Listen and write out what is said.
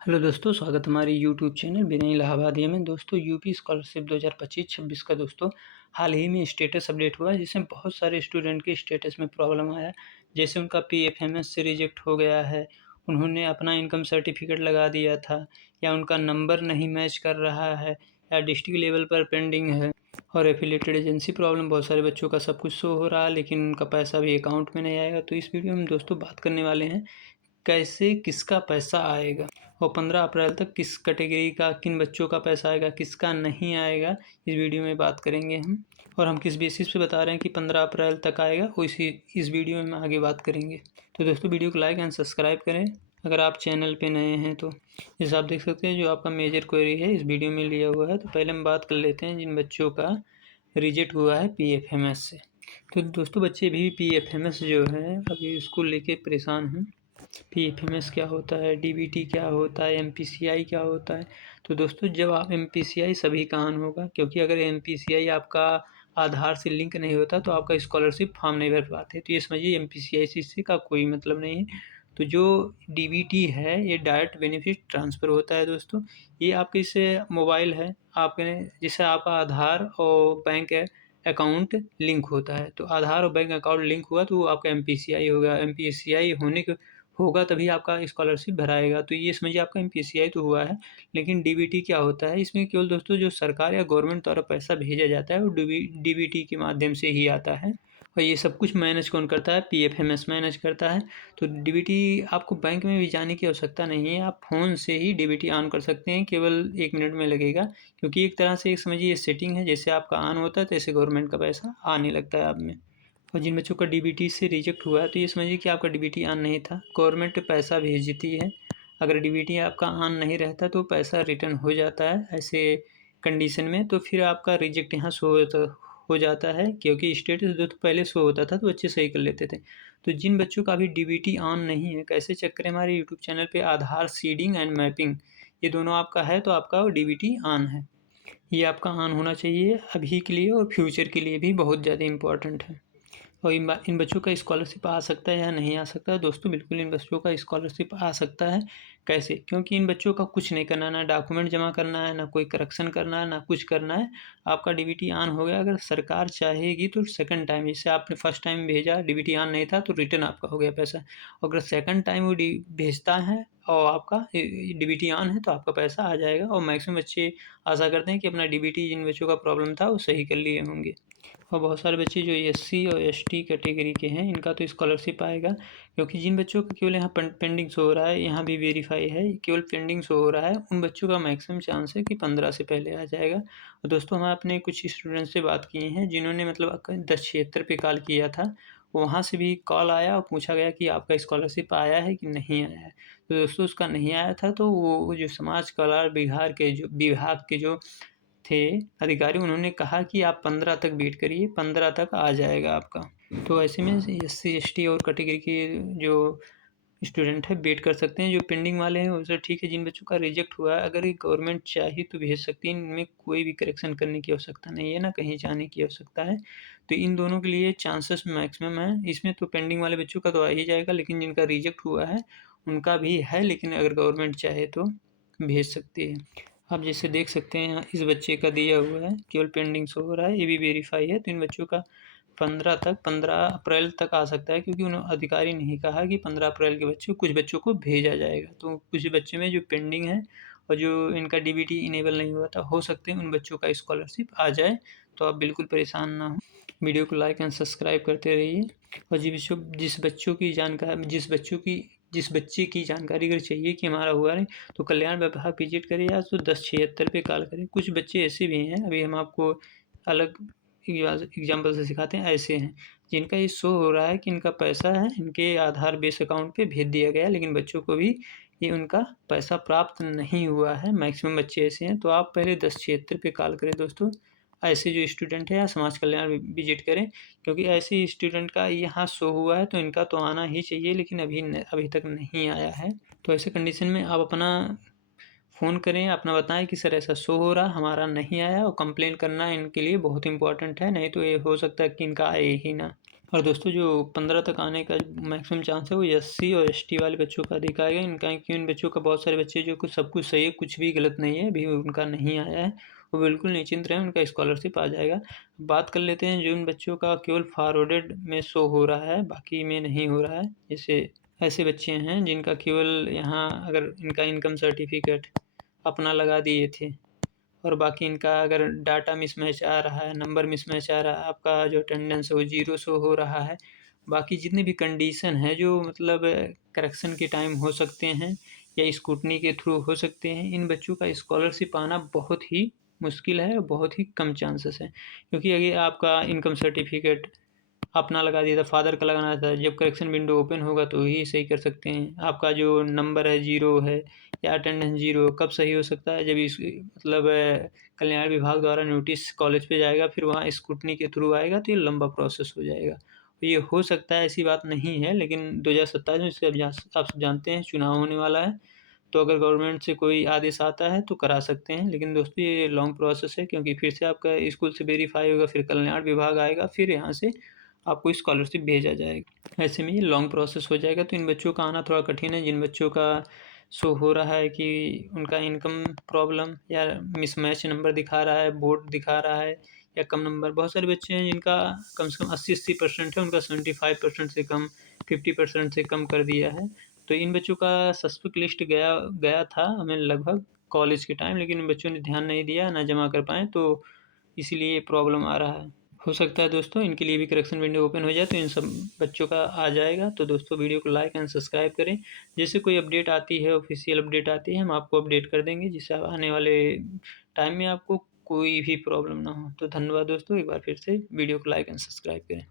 Hello दोस्तों, स्वागत है हमारी यूट्यूब चैनल विनय इलाहाबादिया में। दोस्तों, यूपी स्कॉलरशिप 2025-26 का दोस्तों हाल ही में स्टेटस अपडेट हुआ है, जिसमें बहुत सारे स्टूडेंट के स्टेटस में प्रॉब्लम आया। जैसे उनका पीएफएमएस से रिजेक्ट हो गया है, उन्होंने अपना इनकम सर्टिफिकेट लगा दिया था, या उनका नंबर नहीं मैच कर रहा है, या डिस्ट्रिक्ट लेवल पर पेंडिंग है, और एफिलेटेड एजेंसी प्रॉब्लम। बहुत सारे बच्चों का सब कुछ शो हो रहा है, लेकिन उनका पैसा भी अकाउंट में नहीं आएगा। तो इस वीडियो में दोस्तों बात करने वाले हैं कैसे किसका पैसा आएगा, और 15 अप्रैल तक किस कैटेगरी का किन बच्चों का पैसा आएगा, किसका नहीं आएगा, इस वीडियो में बात करेंगे हम। और हम किस बेसिस पे बता रहे हैं कि 15 अप्रैल तक आएगा, वो इस वीडियो में हम आगे बात करेंगे। तो दोस्तों, वीडियो को लाइक एंड सब्सक्राइब करें अगर आप चैनल पे नए हैं तो। जैसे आप देख सकते हैं, जो आपका मेजर क्वेरी है इस वीडियो में लिया हुआ है। तो पहले हम बात कर लेते हैं जिन बच्चों का रिजेक्ट हुआ है पीएफएमएस से। तो दोस्तों, बच्चे भी पीएफएमएस जो है अभी उसको लेके परेशान हैं। पीएफएमएस क्या होता है, डीबीटी क्या होता है, एमपीसीआई क्या होता है। तो दोस्तों, जब आप एमपीसीआई सभी का ऑन होगा, क्योंकि अगर एमपीसीआई आपका आधार से लिंक नहीं होता तो आपका स्कॉलरशिप फॉर्म नहीं भर पाते। तो ये समझिए एमपीसीआई से का कोई मतलब नहीं है। तो जो डीबीटी है ये डायरेक्ट बेनिफिट ट्रांसफ़र होता है दोस्तों। ये आपके इससे मोबाइल है, आपने जिससे आपका आधार और बैंक अकाउंट लिंक होता है। तो आधार और बैंक अकाउंट लिंक हुआ तो वो आपका एमपीसीआई होगा। एमपीसीआई होने के होगा तभी आपका स्कॉलरशिप भराएगा। तो ये समझिए आपका एमपीसीआई तो हुआ है। लेकिन डीबीटी क्या होता है, इसमें केवल दोस्तों जो सरकार या गवर्नमेंट द्वारा पैसा भेजा जाता है वो डीबीटी के माध्यम से ही आता है। और ये सब कुछ मैनेज कौन करता है, पीएफएमएस मैनेज करता है। तो डीबीटी आपको बैंक में भी जाने की आवश्यकता नहीं है, आप फ़ोन से ही डीबीटी ऑन कर सकते हैं, केवल 1 मिनट में लगेगा। क्योंकि एक तरह से समझिए ये सेटिंग है, जैसे आपका ऑन होता है तैसे गवर्नमेंट का पैसा आने लगता है आप में। और जिन बच्चों का डीबीटी से रिजेक्ट हुआ है तो ये समझिए कि आपका डीबीटी ऑन नहीं था, गवर्नमेंट पैसा भेजती है। अगर डीबीटी आपका ऑन नहीं रहता तो पैसा रिटर्न हो जाता है ऐसे कंडीशन में। तो फिर आपका रिजेक्ट यहाँ शो हो जाता है, क्योंकि स्टेटस जो तो पहले शो होता था तो बच्चे सही कर लेते थे। तो जिन बच्चों का अभी डीबीटी ऑन नहीं है, कैसे चेक करें, हमारे यूट्यूब चैनल पे आधार सीडिंग एंड मैपिंग ये दोनों आपका है तो आपका डीबीटी ऑन है। ये आपका ऑन होना चाहिए अभी के लिए, और फ्यूचर के लिए भी बहुत ज़्यादा इम्पोर्टेंट है। और इन बच्चों का स्कॉलरशिप आ सकता है या नहीं आ सकता है दोस्तों, बिल्कुल इन बच्चों का स्कॉलरशिप आ सकता है। कैसे, क्योंकि इन बच्चों का कुछ नहीं करना, ना डॉक्यूमेंट जमा करना है, ना कोई करेक्शन करना है, ना कुछ करना है। आपका डीबीटी ऑन हो गया। अगर सरकार चाहेगी तो सेकंड टाइम, जैसे आपने फर्स्ट टाइम भेजा डीबीटी ऑन नहीं था तो रिटर्न आपका हो गया पैसा। अगर सेकंड टाइम वो भेजता है और आपका डीबीटी ऑन है तो आपका पैसा आ जाएगा। और मैक्सिमम बच्चे आशा करते हैं कि अपना डीबीटी जिन बच्चों का प्रॉब्लम था वो सही कर लिए होंगे। और बहुत सारे बच्चे जो एससी और एसटी कैटेगरी के हैं इनका तो स्कॉलरशिप आएगा, क्योंकि जिन बच्चों का केवल यहाँ पेंडिंग शो हो रहा है, यहाँ भी वेरीफाई है, केवल पेंडिंग शो हो रहा है, उन बच्चों का मैक्सिमम चांस है कि 15 से पहले आ जाएगा। और दोस्तों, हम अपने कुछ स्टूडेंट से बात किए हैं जिन्होंने मतलब 1076 पे कॉल किया था, वहाँ से भी कॉल आया और पूछा गया कि आपका स्कॉलरशिप आया है कि नहीं आया है। तो दोस्तों, उसका नहीं आया था। तो वो जो समाज कल्याण विभाग के जो थे अधिकारी, उन्होंने कहा कि आप 15 तक वेट करिए, 15 तक आ जाएगा आपका। तो ऐसे में एससी एसटी और कैटेगरी के जो स्टूडेंट है वेट कर सकते हैं। जो पेंडिंग वाले हैं वो सर ठीक है। जिन बच्चों का रिजेक्ट हुआ है, अगर ये गवर्नमेंट चाहे तो भेज सकती है, इनमें कोई भी करेक्शन करने की आवश्यकता नहीं है, ना कहीं जाने की आवश्यकता है। तो इन दोनों के लिए चांसेस मैक्सिमम है। इसमें तो पेंडिंग वाले बच्चों का तो आ ही जाएगा, लेकिन जिनका रिजेक्ट हुआ है उनका भी है, लेकिन अगर गवर्नमेंट चाहे तो भेज सकती है। आप जैसे देख सकते हैं यहाँ इस बच्चे का दिया हुआ है, केवल पेंडिंग शो हो रहा है, ये भी वेरीफाई है। तो इन बच्चों का 15 अप्रैल तक आ सकता है, क्योंकि उन्होंने अधिकारी नहीं कहा कि 15 अप्रैल के बच्चों कुछ बच्चों को भेजा जाएगा। तो कुछ बच्चे में जो पेंडिंग है और जो इनका डीबीटी इनेबल नहीं हुआ था, हो सकते हैं उन बच्चों का स्कॉलरशिप आ जाए। तो आप बिल्कुल परेशान ना हो, वीडियो को लाइक एंड सब्सक्राइब करते रहिए। और जिस बच्चे की जानकारी अगर चाहिए कि हमारा हुआ नहीं, तो कल्याण विभाग विजिट करें या तो 1076 पे कॉल करें। कुछ बच्चे ऐसे भी हैं, अभी हम आपको अलग एग्जाम्पल से सिखाते हैं, ऐसे हैं जिनका ये शो हो रहा है कि इनका पैसा है, इनके आधार बेस अकाउंट पे भेज दिया गया, लेकिन बच्चों को भी ये उनका पैसा प्राप्त नहीं हुआ है। मैक्सिमम बच्चे ऐसे हैं। तो आप पहले 1076 पे कॉल करें दोस्तों, ऐसे जो स्टूडेंट है, या समाज कल्याण विजिट करें, क्योंकि ऐसे स्टूडेंट का यहाँ शो हुआ है तो इनका तो आना ही चाहिए, लेकिन अभी तक नहीं आया है। तो ऐसे कंडीशन में आप अपना फ़ोन करें, अपना बताएं कि सर ऐसा शो हो रहा, हमारा नहीं आया, और कंप्लेन करना इनके लिए बहुत इंपॉर्टेंट है, नहीं तो ये हो सकता है कि इनका आए ही ना। और दोस्तों जो 15 तक आने का मैक्सिमम चांस है वो एससी और एसटी वाले बच्चों का दिखाएगा। इनका कि इन बच्चों का बहुत सारे बच्चे जो कुछ सब कुछ सही है, कुछ भी गलत नहीं है, अभी उनका नहीं आया है, वो बिल्कुल निश्चिंत रहें, उनका स्कॉलरशिप आ जाएगा। बात कर लेते हैं जो इन बच्चों का केवल फॉरवर्डेड में शो हो रहा है, बाकी में नहीं हो रहा है। जैसे ऐसे बच्चे हैं जिनका केवल यहाँ अगर इनका इनकम सर्टिफिकेट अपना लगा दिए थे और बाकी इनका अगर डाटा मिसमैच आ रहा है, नंबर मिसमैच आ रहा है, आपका जो अटेंडेंस है वो ज़ीरो शो हो रहा है। बाकी जितनी भी कंडीशन है जो मतलब करेक्शन के टाइम हो सकते हैं या स्क्रूटनी के थ्रू हो सकते हैं, इन बच्चों का स्कॉलरशिप आना बहुत ही मुश्किल है और बहुत ही कम चांसेस है। क्योंकि अगर आपका इनकम सर्टिफिकेट अपना लगा दिया था, फादर का लगाना था, जब करेक्शन विंडो ओपन होगा तो ही सही कर सकते हैं। आपका जो नंबर है ज़ीरो है या अटेंडेंस ज़ीरो, कब सही हो सकता है? जब इस मतलब कल्याण विभाग द्वारा नोटिस कॉलेज पे जाएगा, फिर वहाँ स्क्रूटनी के थ्रू आएगा, तो ये लंबा प्रोसेस हो जाएगा। तो ये हो सकता है, ऐसी बात नहीं है, लेकिन 2027 में इसके आप सब जानते हैं चुनाव होने वाला है, तो अगर गवर्नमेंट से कोई आदेश आता है तो करा सकते हैं। लेकिन दोस्तों ये लॉन्ग प्रोसेस है, क्योंकि फिर से आपका स्कूल से वेरीफाई होगा, फिर कल्याण विभाग आएगा, फिर यहाँ से आपको स्कॉलरशिप भेजा जाएगा। ऐसे में ये लॉन्ग प्रोसेस हो जाएगा, तो इन बच्चों का आना थोड़ा कठिन है। जिन बच्चों का शो हो रहा है कि उनका इनकम प्रॉब्लम या मिसमैच नंबर दिखा रहा है, बोर्ड दिखा रहा है या कम नंबर, बहुत सारे बच्चे हैं जिनका कम से कम 80% है, उनका 75% से कम, 50% से कम कर दिया है। तो इन बच्चों का सस्पेक्ट लिस्ट गया गया था हमें लगभग कॉलेज के टाइम, लेकिन इन बच्चों ने ध्यान नहीं दिया, ना जमा कर पाएँ, तो इसीलिए ये प्रॉब्लम आ रहा है। हो सकता है दोस्तों इनके लिए भी करेक्शन विंडो ओपन हो जाए तो इन सब बच्चों का आ जाएगा। तो दोस्तों वीडियो को लाइक एंड सब्सक्राइब करें। जैसे कोई अपडेट आती है, ऑफिशियल अपडेट आती है, हम आपको अपडेट कर देंगे, जिससे आने वाले टाइम में आपको कोई भी प्रॉब्लम ना हो। तो धन्यवाद दोस्तों, एक बार फिर से वीडियो को लाइक एंड सब्सक्राइब करें।